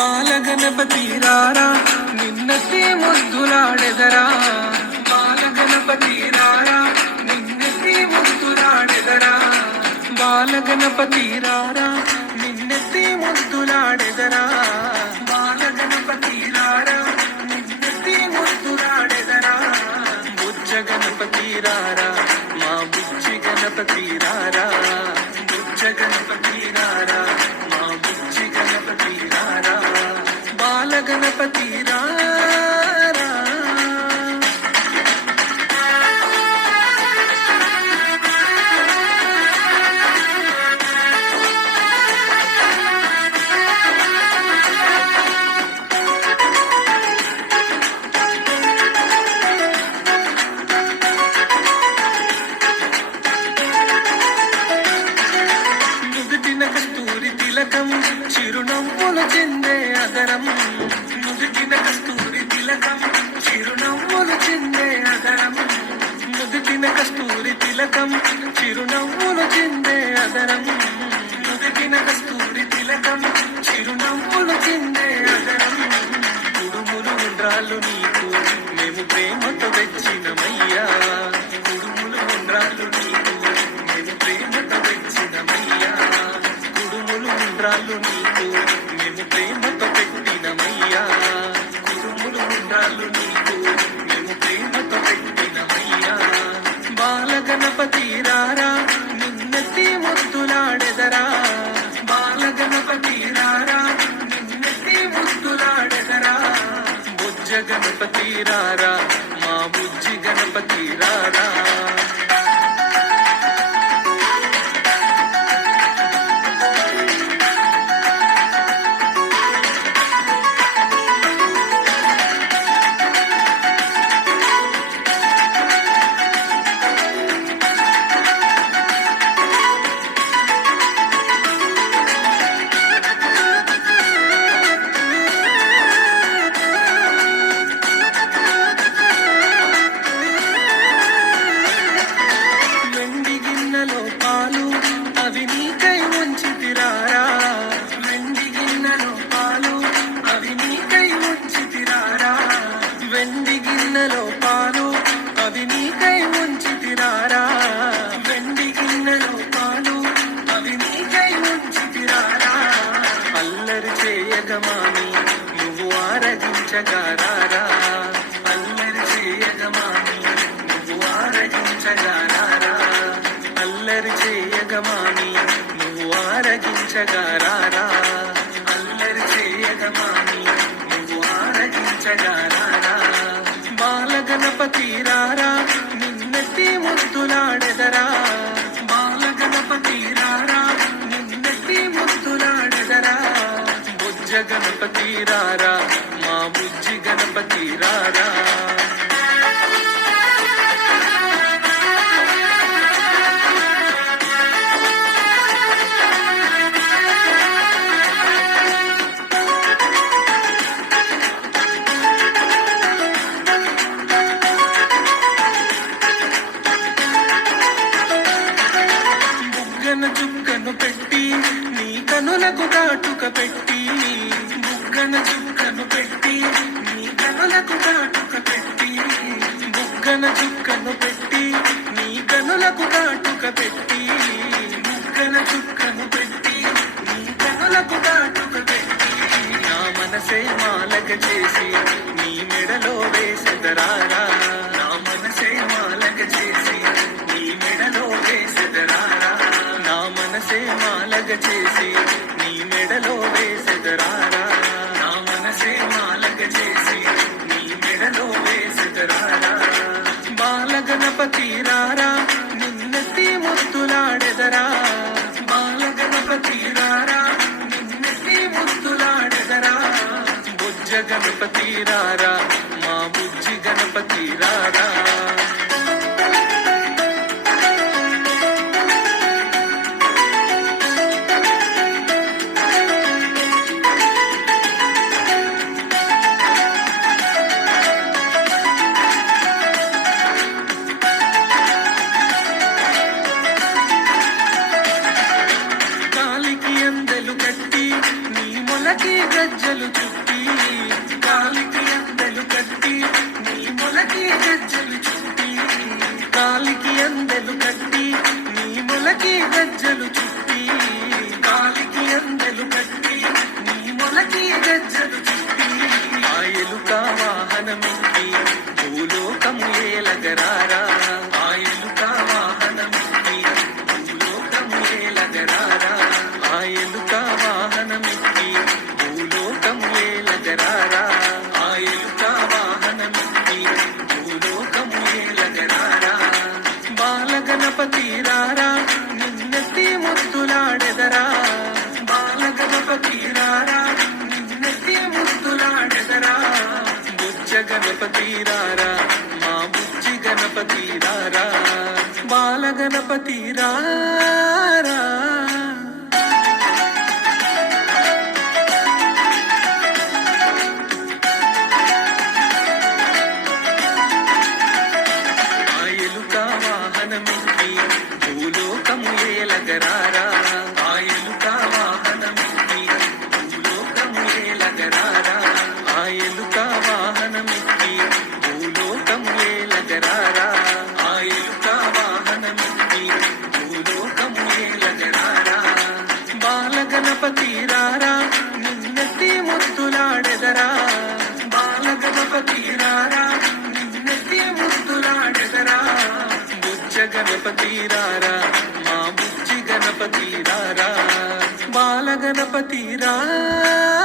బాలగణపతి రారా నిన్నటి ముద్దులాడెదరా బాలగణపతి రారా నిన్నటి ముద్దులాడెదరా బాలగణపతి రారా నిన్నటి ముద్దులాడెదరా బాలగణపతి రారా నిన్నటి ముద్దులాడెదరా బుజ్జ గణపతి రారా మా బుజ్జి గణపతి రారా బుజ్జ గణపతి రారా మా బుజ్జి గణపతి రారా బాలగణపతి రారా చిరునవ్వులు చెందే అదరం నుదుటిన కస్తూరి తిలకం చిరునవ్వులు చెందే అదరం నుదుటిన కస్తూరి తిలకం చిరునవ్వులు చెందే అదరం నుదుటిన కస్తూరి తిలకం చిరునవ్వులు చెందే అదరం కుడుములు ఉండ్రాళ్ళు నీకు మేము ప్రేమతో తెచ్చినమయ్యా కుడుములు ఉండ్రాళ్ళు నీకు మేము ప్రేమతో తెచ్చినమయ్యా ఉండ్రాళ్ళు నీకు మేము ప్రేమతో పెట్టినమయ్యా కురుములు ఉండ్రాళ్ళు నీకు మేము ప్రేమతో పెట్టినమయ్యా బాలగణపతి రారా నిన్నటి ముద్దులాడెదరా బాలగణపతి రారా నిన్నటి ముద్దులాడెదరా బుజ్జ గణపతి రారా మా బుజ్జి గణపతి రారా వెండి గిన్నెలో పాలు అవి నీకై ఉంచి తిరారా వెండి గిన్నెలో పాలు అవి నీకై ఉంచి తిరారా అల్లరి చేయగమాని నువ్వు ఆరగించగారారా అల్లరి చేయగమాని నువ్వు ఆరగించగారారా అల్లరి చేయగమాని నువ్వు ఆరగించగారారా అల్లరి చేయగమాని నువ్వు ఆరగించగారారా బాలగణపతి రారా నిన్నటి ముద్దులాడెదరా బాలగణపతి రారా నిన్నటి ముద్దులాడెదరా బుజ్జ గణపతి రారా మా బుజ్జి గణపతి రారా చుక్కను పెట్టి నీ కనులకు కాటుక పెట్టి బుగ్గన చుక్కను పెట్టి నీ కనులకు కాటుక పెట్టి బుగ్గన చుక్కను పెట్టి నీ కనులకు కాటుక పెట్టి బుగ్గన చుక్కను పెట్టి నీ కనులకు కాటుక పెట్టి నా మనసే మాలక చేసి నీ మెడలో వేసెదరారా నా మనసే మాలక చేసి నీ మెడలో వేసెదరారా మనసే మాలగ చేసి నీ మెడలో వేసెదరారా నా మనసే మాలగ చేసి నీ మెడలో వేసెదరారా బాలగణపతి రారా నిన్నటి ముద్దులాడెదరా బాలగణపతి రారా నిన్నటి ముద్దులాడెదరా బుజ్జ గణపతి రారా మా బుజ్జి గణపతి రారా గజ్జలు చుట్టి కాలికి అందెలు కట్టి నీ మొలకి గజ్జలు చుట్టి కాలికి అందెలు కట్టి నీ మొలకి గజ్జలు చుట్టి కాలికి అందెలు కట్టి నీ మొలకి గజ్జలు చుట్టి ఆ ఎలుక వాహనమెక్కి భూలోకము ఏలగరారా ఆ ఎలుక వాహనమెక్కి భూలోకము ఏలగరారా ఆ ఎలుక వాహనమెక్కి భూలోకము ఏలగరారా ఆ ఎలుక వాహనమెక్కి భూలోకము ఏలగరారా బాలగణపతి రారా నిన్నెత్తి ముద్దులాడెదరా బాలగణపతి రారా నిన్నెత్తి ముద్దులాడెదరా బుజ్జ గణపతి రారా మా బుజ్జి గణపతి రారా బాలగణపతి రారా ఆ ఎలుక వాహనమెక్కి భూలోకము ఏలగరారా ఆ ఎలుక వాహనమెక్కి భూలోకము ఏలగరారా ఆ ఎలుక వాహనమెక్కి భూలోకము ఏలగరారా ఆ ఎలుక వాహనమెక్కి భూలోకము ఏలగరారా బాలగణపతి రారా నిన్నెత్తి ముద్దులాడెదరా బాలగణపతి రారా నిన్నెత్తి ముద్దులాడెదరా బుజ్జ గణపతి రారా మా బుజ్జి గణపతి రారా బాలగణపతి రారా